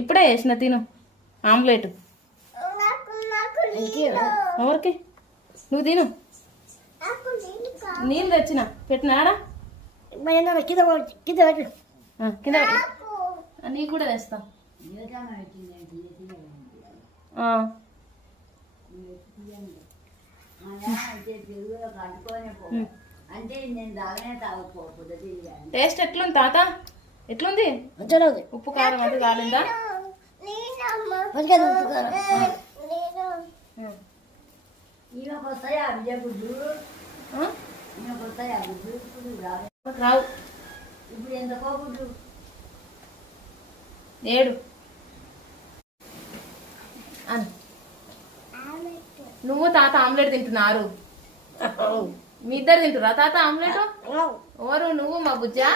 ఇప్పుడే వేసిన తిను ఆమ్లెట్. ఎవరికి? నువ్వు తిను. నీళ్ళు తెచ్చిన పెట్టినాడా కింద నీకు కూడా తెస్తా. టేస్ట్ ఎట్లుంది తాత? ఎట్లుంది? ఉప్పు కారం అంటే కాలిందా? రావు. ఏడు నువ్వు తాత ఆమ్లెట్ తింటున్నారు. మీ ఇద్దరు తింటురా తాత ఆమ్లెట్? ఎవరు? నువ్వు మా బుజ్జా?